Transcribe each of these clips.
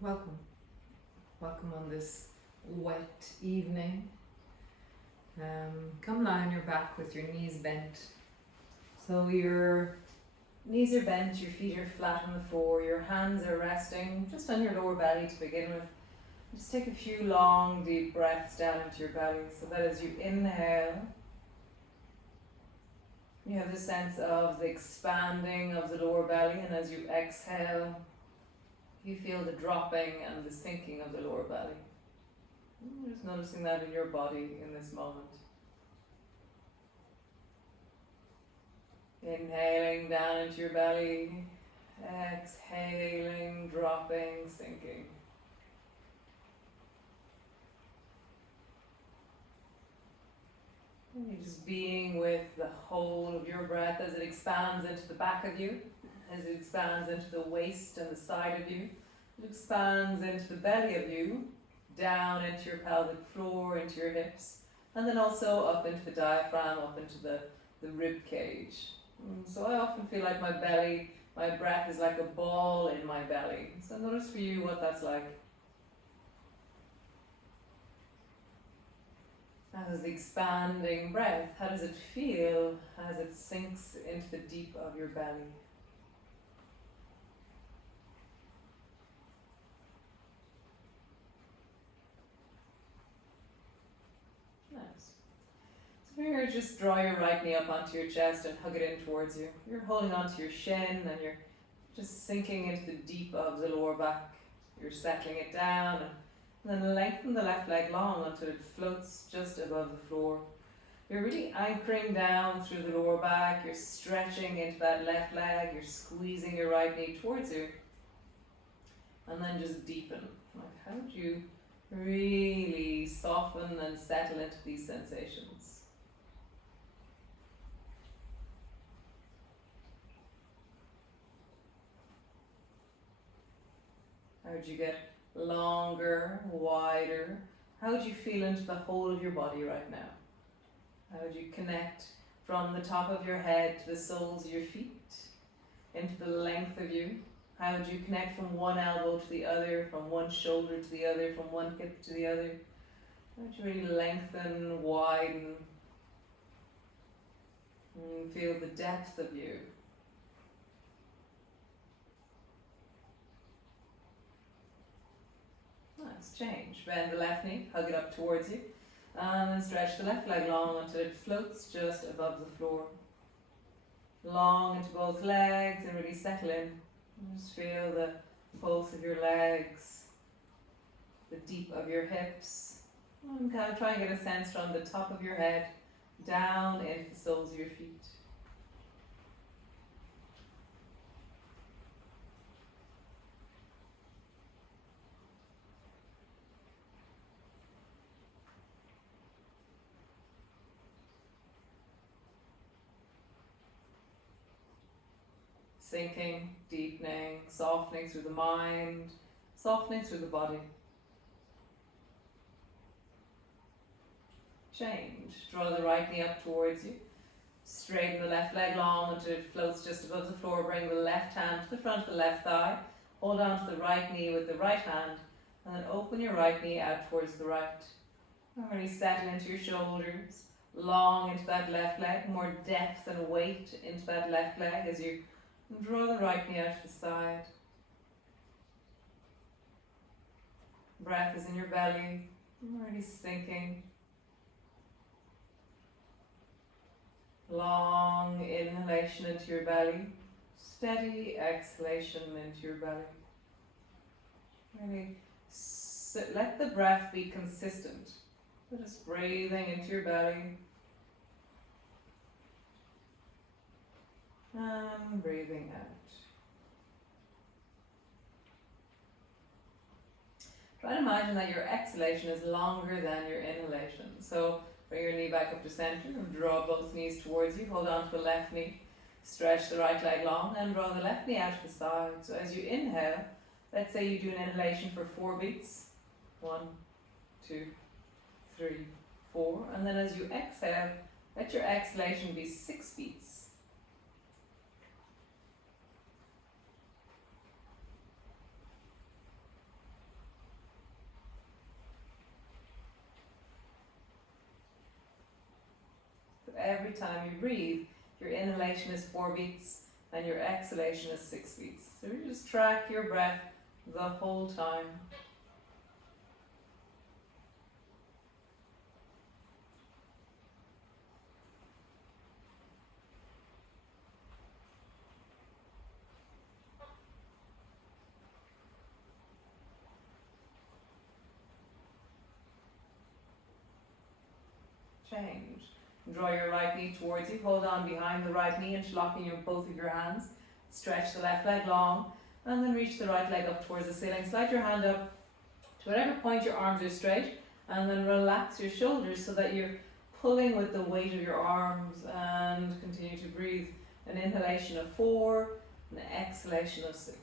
Welcome. Welcome on this wet evening. Come lie on your back with your knees bent. So your knees are bent, your feet are flat on the floor, your hands are resting just on your lower belly to begin with. Just take a few long, deep breaths down into your belly so that as you inhale, you have the sense of the expanding of the lower belly, and as you exhale, you feel the dropping and the sinking of the lower belly. Just noticing that in your body in this moment. Inhaling down into your belly, exhaling, dropping, sinking. And you're just being with the whole of your breath as it expands into the back of you, as it expands into the waist and the side of you. It expands into the belly of you, down into your pelvic floor, into your hips, and then also up into the diaphragm, up into the rib cage. So I often feel like my belly, my breath is like a ball in my belly. So notice for you what that's like. As the expanding breath, how does it feel as it sinks into the deep of your belly? Nice. So here, just draw your right knee up onto your chest and hug it in towards you. You're holding onto your shin and you're just sinking into the deep of the lower back. You're settling it down and then lengthen the left leg long until it floats just above the floor. You're really anchoring down through the lower back. You're stretching into that left leg. You're squeezing your right knee towards you. And then just deepen. Like, how would you really soften and settle into these sensations? How would you get longer, wider? How would you feel into the whole of your body right now? How would you connect from the top of your head to the soles of your feet, into the length of you? How would you connect from one elbow to the other, from one shoulder to the other, from one hip to the other? How would you really lengthen, widen, and feel the depth of you? Nice, change. Bend the left knee, hug it up towards you, and then stretch the left leg long until it floats just above the floor. Long into both legs and really settle in. Just feel the pulse of your legs, the deep of your hips. And kind of try and get a sense from the top of your head down into the soles of your feet. Sinking, deepening, softening through the mind, softening through the body. Change. Draw the right knee up towards you. Straighten the left leg long until it floats just above the floor. Bring the left hand to the front of the left thigh. Hold on to the right knee with the right hand. And then open your right knee out towards the right. And really settle into your shoulders. Long into that left leg. More depth and weight into that left leg as you draw the right knee out to the side. Breath is in your belly, already sinking. Long inhalation into your belly, steady exhalation into your belly. Really let the breath be consistent. Just breathing into your belly. And breathing out. Try to imagine that your exhalation is longer than your inhalation. So bring your knee back up to center and draw both knees towards you. Hold on to the left knee. Stretch the right leg long and draw the left knee out to the side. So as you inhale, let's say you do an inhalation for 4 beats. 1, 2, 3, 4. And then as you exhale, let your exhalation be 6 beats. every time you breathe, your inhalation is 4 beats and your exhalation is 6 beats. So you just track your breath the whole time. Change. Draw your right knee towards you, hold on behind the right knee, interlocking both of your hands. Stretch the left leg long, and then reach the right leg up towards the ceiling. Slide your hand up to whatever point your arms are straight, and then relax your shoulders so that you're pulling with the weight of your arms, and continue to breathe. An inhalation of 4, an exhalation of 6.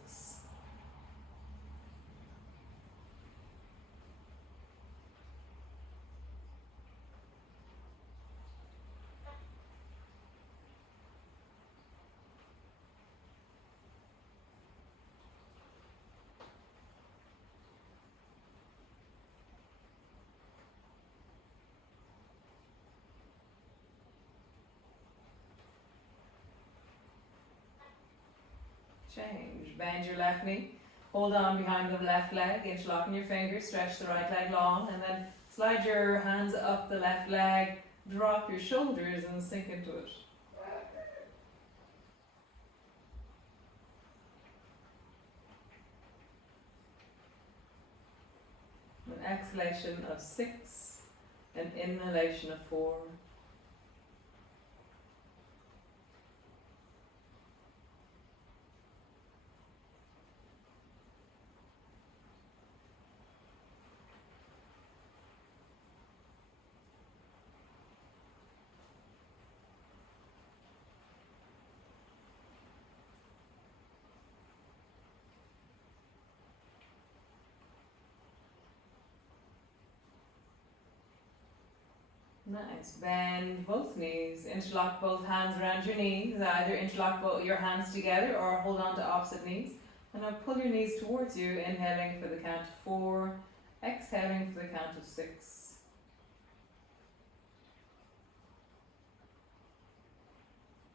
Change. Bend your left knee. Hold on behind the left leg, interlocking your fingers, stretch the right leg long, and then slide your hands up the left leg, drop your shoulders and sink into it. An exhalation of 6, an inhalation of 4. Nice. Bend both knees. Interlock both hands around your knees. Either interlock both your hands together or hold on to opposite knees. And now pull your knees towards you, inhaling for the count of 4, exhaling for the count of 6.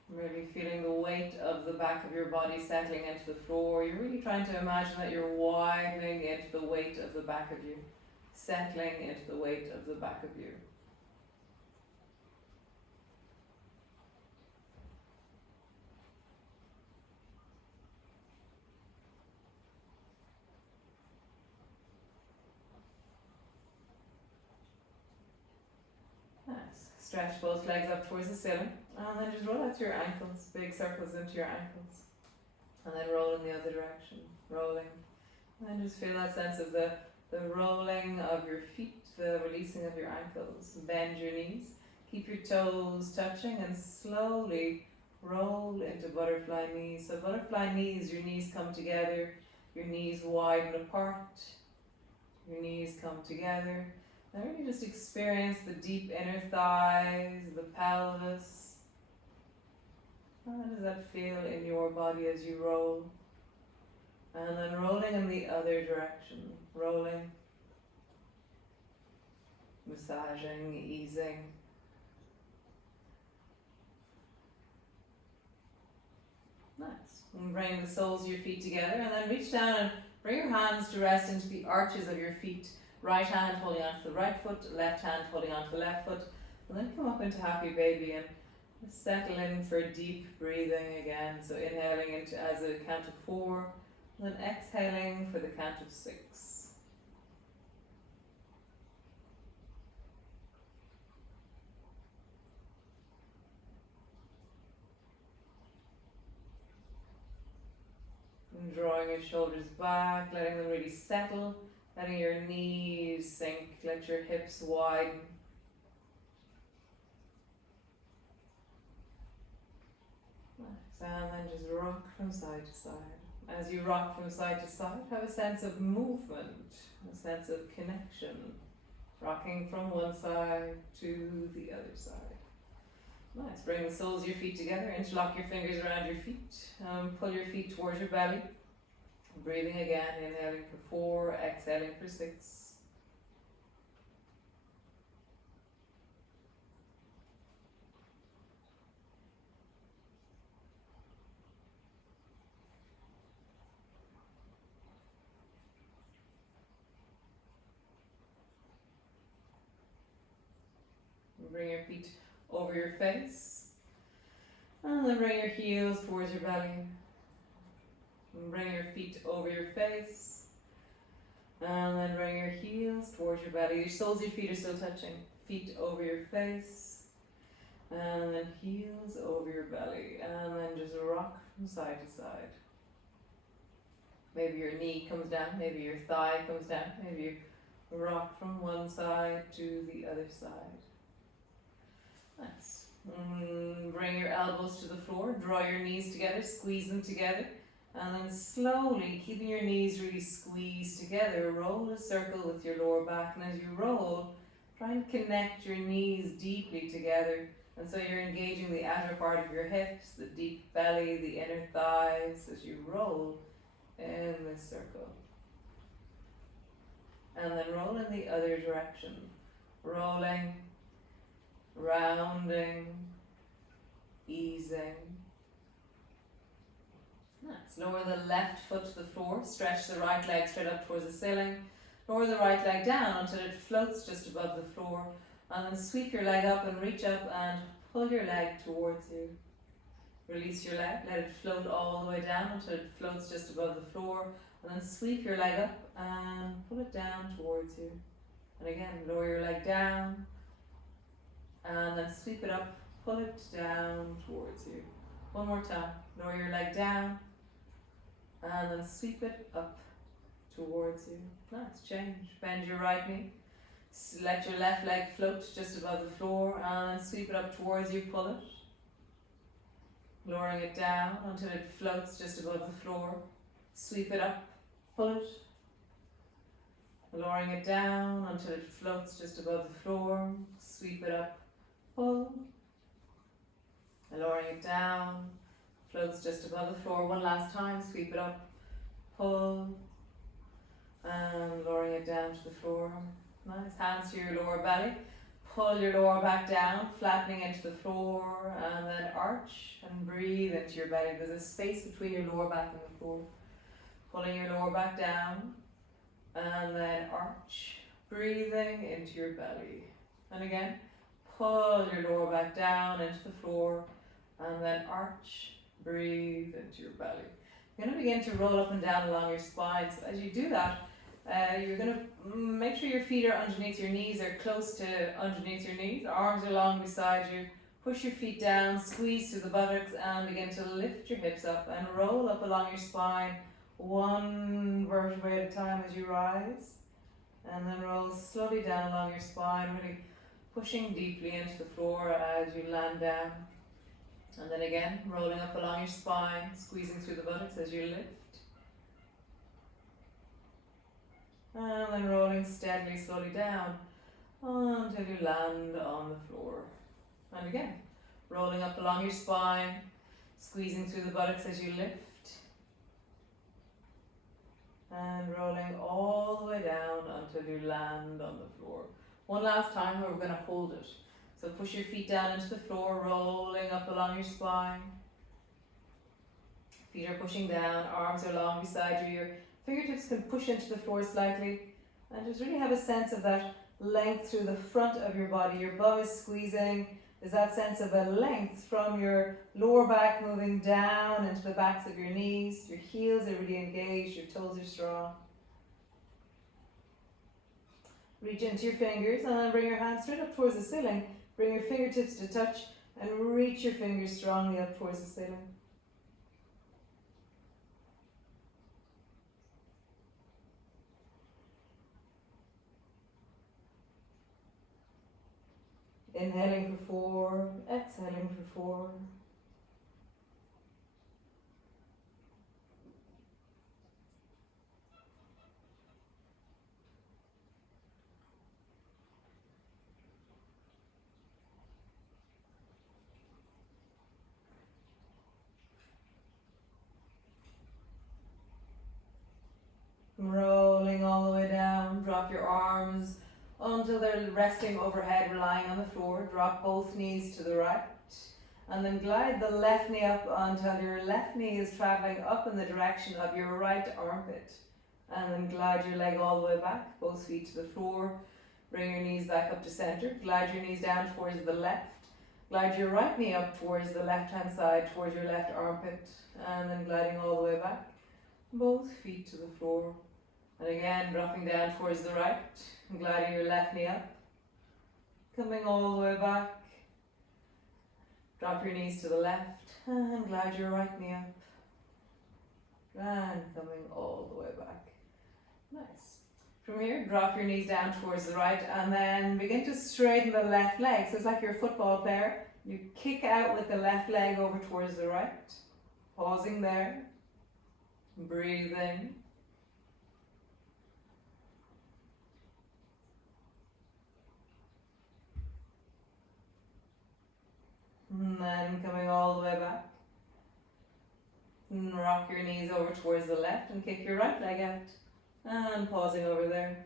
Really feeling the weight of the back of your body settling into the floor. You're really trying to imagine that you're widening into the weight of the back of you, settling into the weight of the back of you. Nice. Stretch both legs up towards the ceiling, and then just roll out your ankles, big circles into your ankles, and then roll in the other direction, rolling. And just feel that sense of the rolling of your feet, the releasing of your ankles. Bend your knees, keep your toes touching, and slowly roll into butterfly knees. So butterfly knees, your knees come together, your knees widen apart, your knees come together. Now really just experience the deep inner thighs, the pelvis. How does that feel in your body as you roll? And then rolling in the other direction. Rolling, massaging, easing. Nice. And bring the soles of your feet together, and then reach down and bring your hands to rest into the arches of your feet. Right hand holding onto the right foot, left hand holding onto the left foot, and then come up into happy baby and settle in for deep breathing again. So inhaling into as a count of 4, and then exhaling for the count of 6. And drawing your shoulders back, letting them really settle. Letting your knees sink, let your hips widen. Nice. And then just rock from side to side. As you rock from side to side, have a sense of movement, a sense of connection. Rocking from one side to the other side. Nice. Bring the soles of your feet together, interlock your fingers around your feet, pull your feet towards your belly. Breathing again, inhaling for 4, exhaling for 6. Bring your feet over your face. And then bring your heels towards your belly. And bring your feet over your face. And then bring your heels towards your belly. Your soles of your feet are still touching. Feet over your face. And then heels over your belly. And then just rock from side to side. Maybe your knee comes down. Maybe your thigh comes down. Maybe you rock from one side to the other side. Nice. Bring your elbows to the floor. Draw your knees together. Squeeze them together. And then slowly, keeping your knees really squeezed together, roll a circle with your lower back. And as you roll, try and connect your knees deeply together. And so you're engaging the outer part of your hips, the deep belly, the inner thighs as you roll in this circle. And then roll in the other direction. Rolling, rounding, easing. Nice. Lower the left foot to the floor. Stretch the right leg straight up towards the ceiling. Lower the right leg down until it floats just above the floor. And then sweep your leg up and reach up and pull your leg towards you. Release your leg. Let it float all the way down until it floats just above the floor. And then sweep your leg up and pull it down towards you. And again, lower your leg down. And then sweep it up, pull it down towards you. One more time. Lower your leg down. And then sweep it up towards you. Nice. Change. Bend your right knee. Let your left leg float just above the floor and sweep it up towards you. Pull it. Lowering it down until it floats just above the floor. Sweep it up. Pull it. Lowering it down until it floats just above the floor. Sweep it up. Pull. Lowering it down. Floats just above the floor. One last time. Sweep it up. Pull. And lowering it down to the floor. Nice. Hands to your lower belly. Pull your lower back down, flattening into the floor, and then arch and breathe into your belly. There's a space between your lower back and the floor. Pulling your lower back down, and then arch, breathing into your belly. And again, pull your lower back down into the floor, and then arch, breathe into your belly. You're going to begin to roll up and down along your spine. So as you do that, you're going to make sure your feet are underneath your knees, or close to underneath your knees. Arms are long beside you. Push your feet down, squeeze through the buttocks, and begin to lift your hips up and roll up along your spine, one vertebrae at a time as you rise. And then roll slowly down along your spine, really pushing deeply into the floor as you land down. And then again, rolling up along your spine, squeezing through the buttocks as you lift. And then rolling steadily, slowly down until you land on the floor. And again, rolling up along your spine, squeezing through the buttocks as you lift. And rolling all the way down until you land on the floor. One last time where we're going to hold it. So push your feet down into the floor, rolling up along your spine. Feet are pushing down, arms are long beside you. Your fingertips can push into the floor slightly, and just really have a sense of that length through the front of your body. Your bum is squeezing. There's that sense of a length from your lower back moving down into the backs of your knees. Your heels are really engaged, your toes are strong. Reach into your fingers and then bring your hands straight up towards the ceiling. Bring your fingertips to touch and reach your fingers strongly up towards the ceiling. Inhaling for 4, exhaling for 4. Rolling all the way down, drop your arms until they're resting overhead, relying on the floor. Drop both knees to the right, and then glide the left knee up until your left knee is traveling up in the direction of your right armpit. And then glide your leg all the way back, both feet to the floor. Bring your knees back up to center. Glide your knees down towards the left. Glide your right knee up towards the left hand side, towards your left armpit. And then gliding all the way back. Both feet to the floor. And again, dropping down towards the right. And gliding your left knee up. Coming all the way back. Drop your knees to the left. And glide your right knee up. And coming all the way back. Nice. From here, drop your knees down towards the right and then begin to straighten the left leg. So it's like you're a football player. You kick out with the left leg over towards the right. Pausing there. Breathing. And then coming all the way back. And rock your knees over towards the left and kick your right leg out. And pausing over there.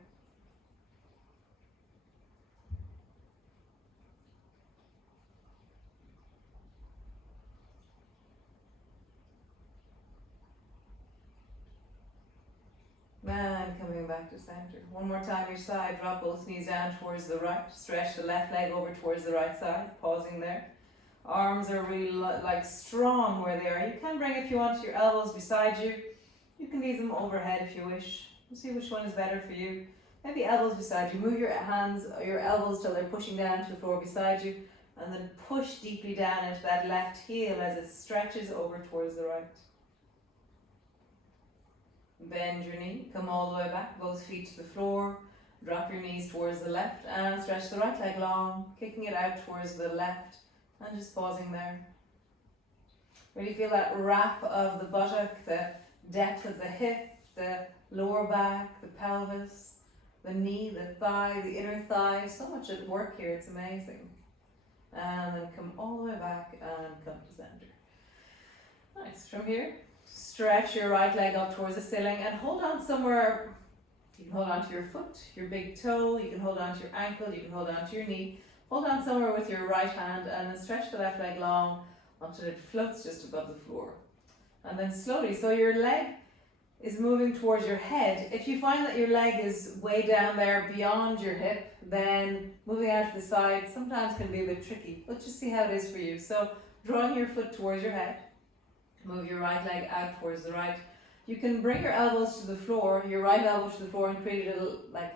And coming back to center. One more time each side. Drop both knees down towards the right. Stretch the left leg over towards the right side. Pausing there. Arms are really like strong where they are. You can bring, if you want, your elbows beside you. You can leave them overhead if you wish. We'll see which one is better for you. Maybe elbows beside you. Move your hands, your elbows till they're pushing down to the floor beside you. And then push deeply down into that left heel as it stretches over towards the right. Bend your knee, come all the way back, both feet to the floor. Drop your knees towards the left and stretch the right leg long, kicking it out towards the left and just pausing there. Really feel that wrap of the buttock, the depth of the hip, the lower back, the pelvis, the knee, the thigh, the inner thigh. So much at work here, it's amazing. And then come all the way back and come to center. Nice. From here, stretch your right leg up towards the ceiling and hold on somewhere. You can hold on to your foot, your big toe, you can hold on to your ankle, you can hold on to your knee. Hold on somewhere with your right hand and then stretch the left leg long until it floats just above the floor. And then slowly, so your leg is moving towards your head. If you find that your leg is way down there beyond your hip, then moving out to the side sometimes can be a bit tricky, but just see how it is for you. So drawing your foot towards your head, move your right leg out towards the right. You can bring your elbows to the floor, your right elbow to the floor and create a little like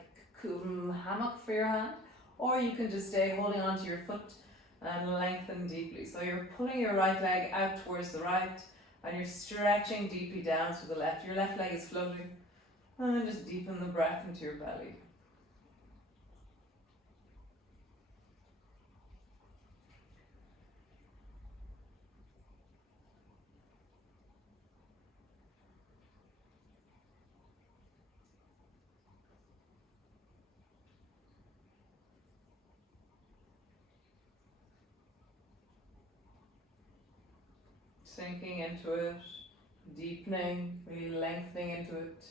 hammock for your hand, or you can just stay holding onto your foot and lengthen deeply. So you're pulling your right leg out towards the right and you're stretching deeply down to the left. Your left leg is floating and just deepen the breath into your belly. Sinking into it, deepening, really lengthening into it.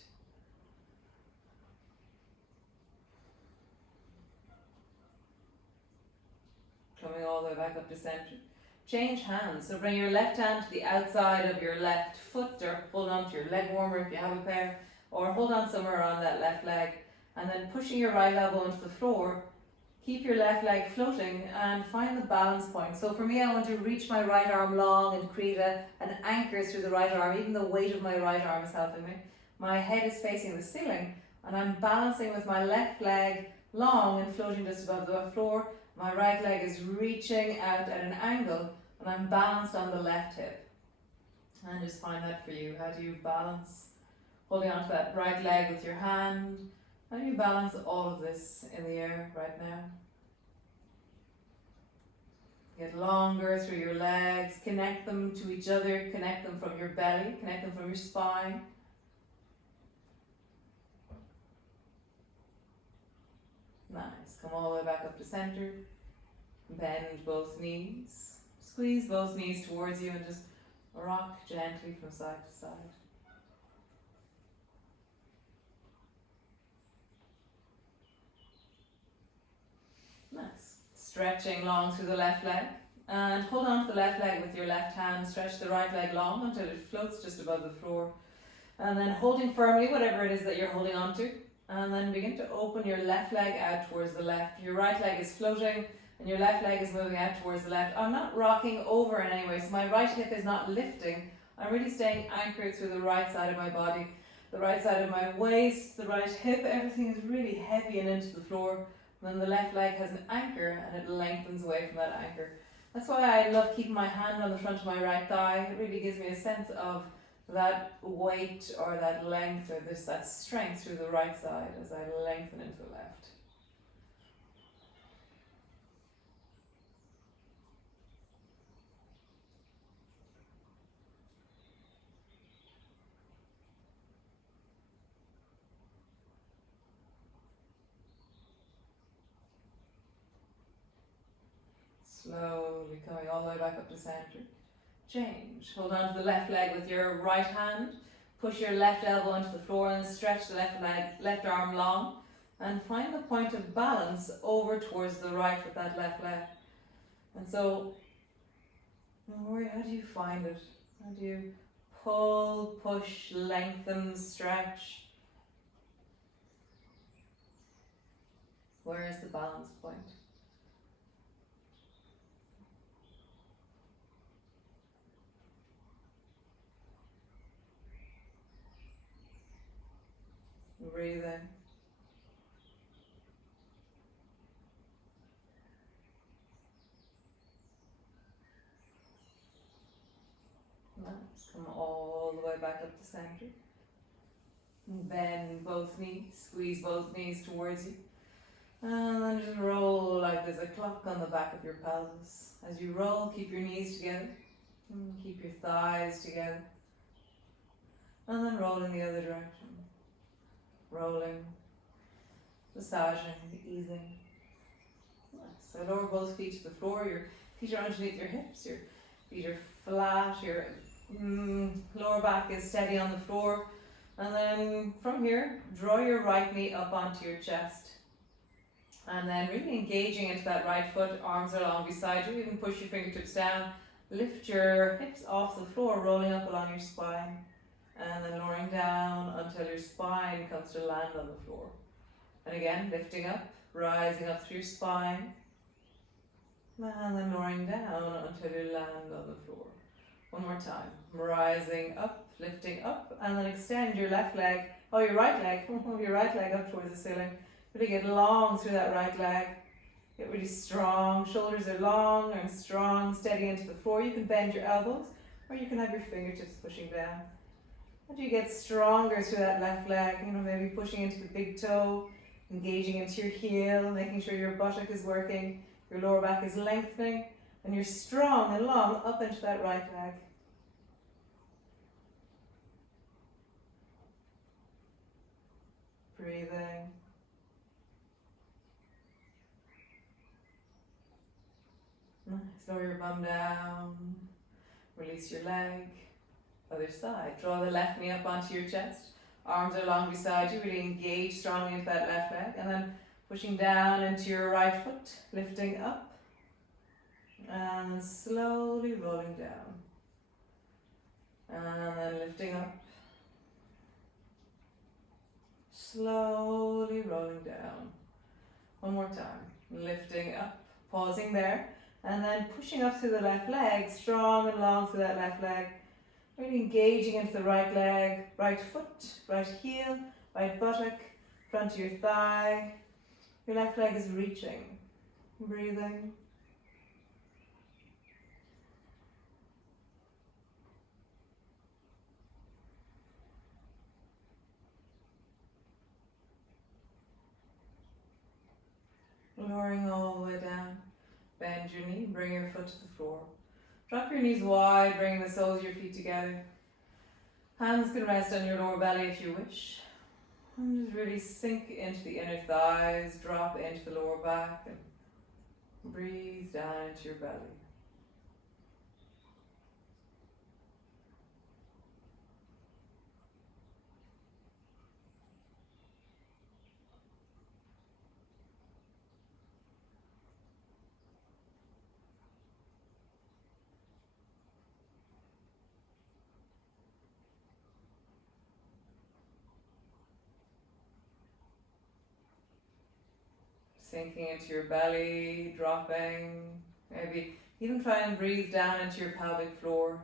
Coming all the way back up to center. Change hands. So bring your left hand to the outside of your left foot, or hold on to your leg warmer if you have a pair, or hold on somewhere on that left leg. And then pushing your right elbow into the floor, keep your left leg floating and find the balance point. So for me, I want to reach my right arm long and create an anchor through the right arm. Even the weight of my right arm is helping me. My head is facing the ceiling and I'm balancing with my left leg long and floating just above the floor. My right leg is reaching out at an angle and I'm balanced on the left hip. And just find that for you. How do you balance? Holding onto that right leg with your hand. How do you balance all of this in the air right now? Get longer through your legs, connect them to each other, connect them from your belly, connect them from your spine. Nice, come all the way back up to center. Bend both knees, squeeze both knees towards you and just rock gently from side to side. Nice. Stretching long through the left leg and hold on to the left leg with your left hand. Stretch the right leg long until it floats just above the floor and then holding firmly whatever it is that you're holding on to. And then begin to open your left leg out towards the left. Your right leg is floating and your left leg is moving out towards the left. I'm not rocking over in any way, so my right hip is not lifting. I'm really staying anchored through the right side of my body, the right side of my waist, the right hip. Everything is really heavy and into the floor. And then the left leg has an anchor and it lengthens away from that anchor. That's why I love keeping my hand on the front of my right thigh. It really gives me a sense of that weight or that length or that strength through the right side as I lengthen into the left. Slowly coming all the way back up to center. Change. Hold on to the left leg with your right hand. Push your left elbow into the floor and stretch the left arm long. And find the point of balance over towards the right with that left leg. And so, don't worry, how do you find it? How do you pull, push, lengthen, stretch? Where is the balance point? Breathe in. Nice. Come all the way back up to center. Bend both knees, squeeze both knees towards you. And then just roll like there's a clock on the back of your pelvis. As you roll, keep your knees together. And keep your thighs together. And then roll in the other direction. Rolling, massaging, easing. Nice. So lower both feet to the floor. Your feet are underneath your hips. Your feet are flat. Your lower back is steady on the floor. And then from here, draw your right knee up onto your chest. And then really engaging into that right foot, arms are along beside you. Even push your fingertips down. Lift your hips off the floor, rolling up along your spine. And then lowering down until your spine comes to land on the floor. And again, lifting up, rising up through your spine. And then lowering down until you land on the floor. One more time. Rising up, lifting up, and then extend your left leg, your right leg, move your right leg up towards the ceiling. Really get long through that right leg. Get really strong. Shoulders are long and strong, steady into the floor. You can bend your elbows, or you can have your fingertips pushing down. As you get stronger through that left leg, maybe pushing into the big toe, engaging into your heel, making sure your buttock is working, your lower back is lengthening, and you're strong and long up into that right leg. Breathing. Nice. Lower your bum down. Release your leg. Other side. Draw the left knee up onto your chest. Arms are long beside you. Really engage strongly into that left leg. And then pushing down into your right foot. Lifting up. And slowly rolling down. And then lifting up. Slowly rolling down. One more time. Lifting up. Pausing there. And then pushing up through the left leg. Strong and long through that left leg. Really engaging into the right leg, right foot, right heel, right buttock, front of your thigh. Your left leg is reaching. Breathing. Lowering all the way down. Bend your knee, bring your foot to the floor. Drop your knees wide, bring the soles of your feet together. Hands can rest on your lower belly if you wish. And just really sink into the inner thighs, drop into the lower back, and breathe down into your belly. sinking into your belly, dropping. Maybe even try and breathe down into your pelvic floor.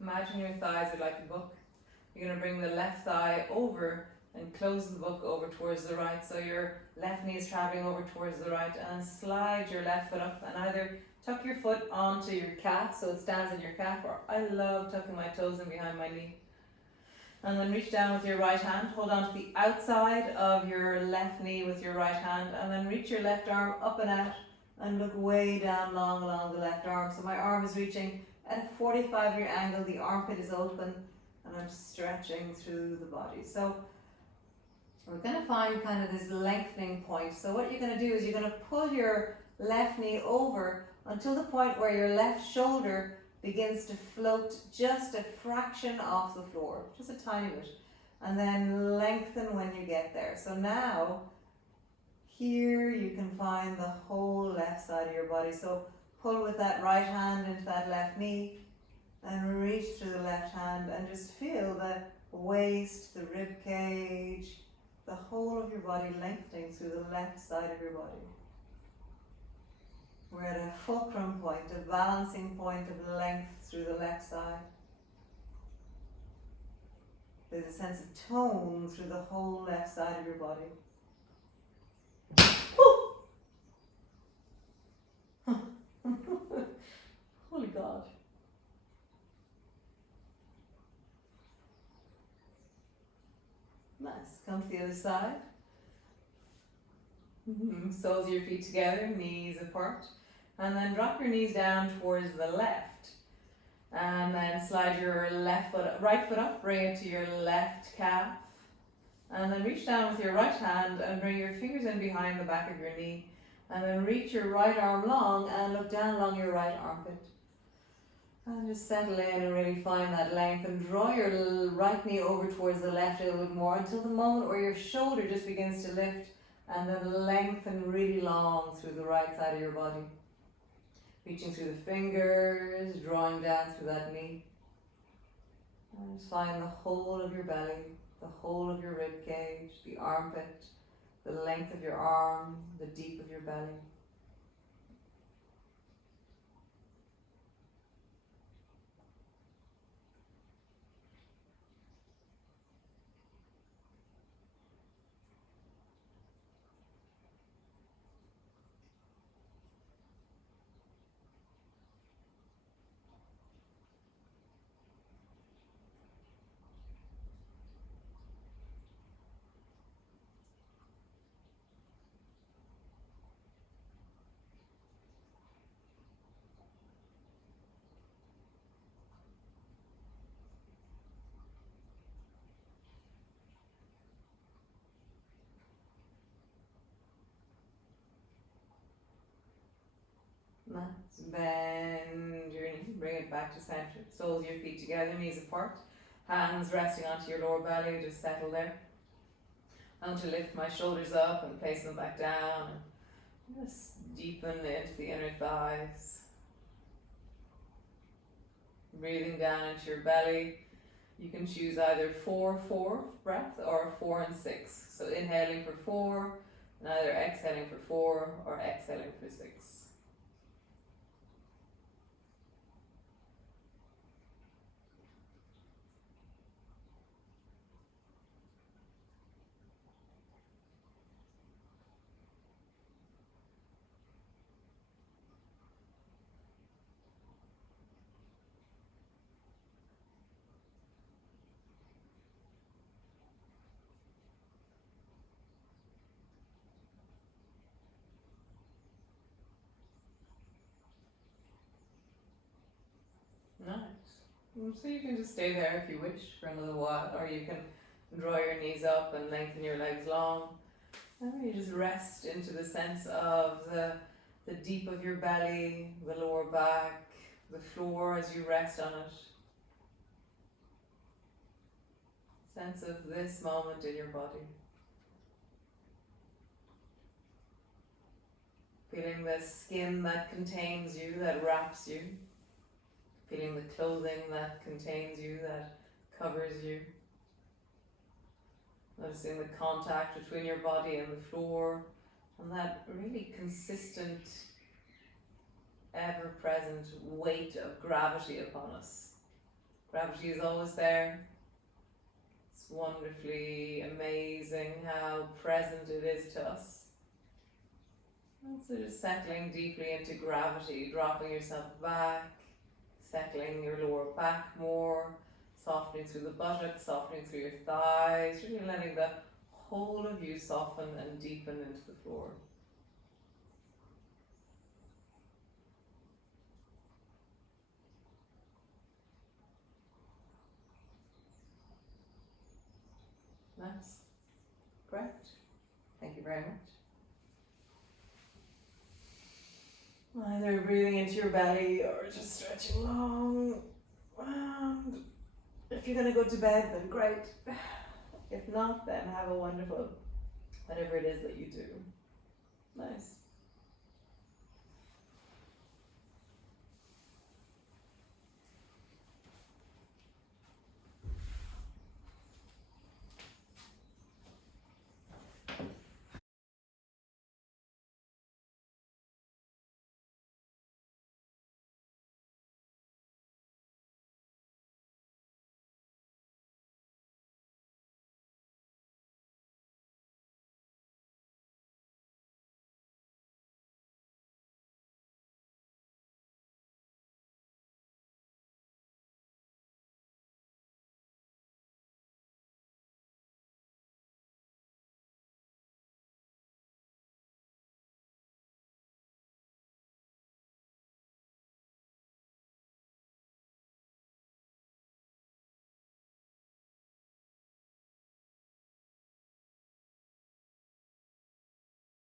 Imagine your thighs are like a book. You're going to bring the left thigh over and close the book over towards the right. So your left knee is traveling over towards the right, and slide your left foot up and either tuck your foot onto your calf so it stands in your calf, or I love tucking my toes in behind my knee. And then reach down with your right hand, hold on to the outside of your left knee with your right hand, and then reach your left arm up and out and look way down long along the left arm. So my arm is reaching at a 45-degree angle, the armpit is open, and I'm stretching through the body. So we're going to find kind of this lengthening point. So what you're going to do is you're going to pull your left knee over until the point where your left shoulder begins to float just a fraction off the floor, just a tiny bit, and then lengthen when you get there. So now here you can find the whole left side of your body. So pull with that right hand into that left knee and reach through the left hand and just feel the waist, the rib cage, the whole of your body lengthening through the left side of your body. We're at a fulcrum point, a balancing point of length through the left side. There's a sense of tone through the whole left side of your body. Holy God. Nice. Come to the other side. Soles of your feet together, knees apart. And then drop your knees down towards the left. And then slide your right foot up, bring it to your left calf. And then reach down with your right hand and bring your fingers in behind the back of your knee. And then reach your right arm long and look down along your right armpit. And just settle in and really find that length, and draw your right knee over towards the left a little bit more until the moment where your shoulder just begins to lift and then lengthen really long through the right side of your body. Reaching through the fingers, drawing down through that knee. And just find the whole of your belly, the whole of your rib cage, the armpit, the length of your arm, the deep of your belly. Nice. Bend your knee, bring it back to center. Soles of your feet together, knees apart. Hands resting onto your lower belly, just settle there. I'm going to lift my shoulders up and place them back down. And just deepen into the inner thighs. Breathing down into your belly. You can choose either 4-4 breath or 4 and 6. So inhaling for 4, and either exhaling for 4 or exhaling for 6. So you can just stay there if you wish for another while, or you can draw your knees up and lengthen your legs long. And you just rest into the sense of the deep of your belly, the lower back, the floor as you rest on it. Sense of this moment in your body. Feeling the skin that contains you, that wraps you. Feeling the clothing that contains you, that covers you. Noticing the contact between your body and the floor, and that really consistent, ever-present weight of gravity upon us. Gravity is always there. It's wonderfully amazing how present it is to us. And so just settling deeply into gravity, dropping yourself back, settling your lower back more, softening through the buttocks, softening through your thighs, really letting the whole of you soften and deepen into the floor. Nice. Great. Thank you very much. Either breathing into your belly or just stretching long. And if you're going to go to bed, then great. If not, then have a wonderful whatever it is that you do. Nice.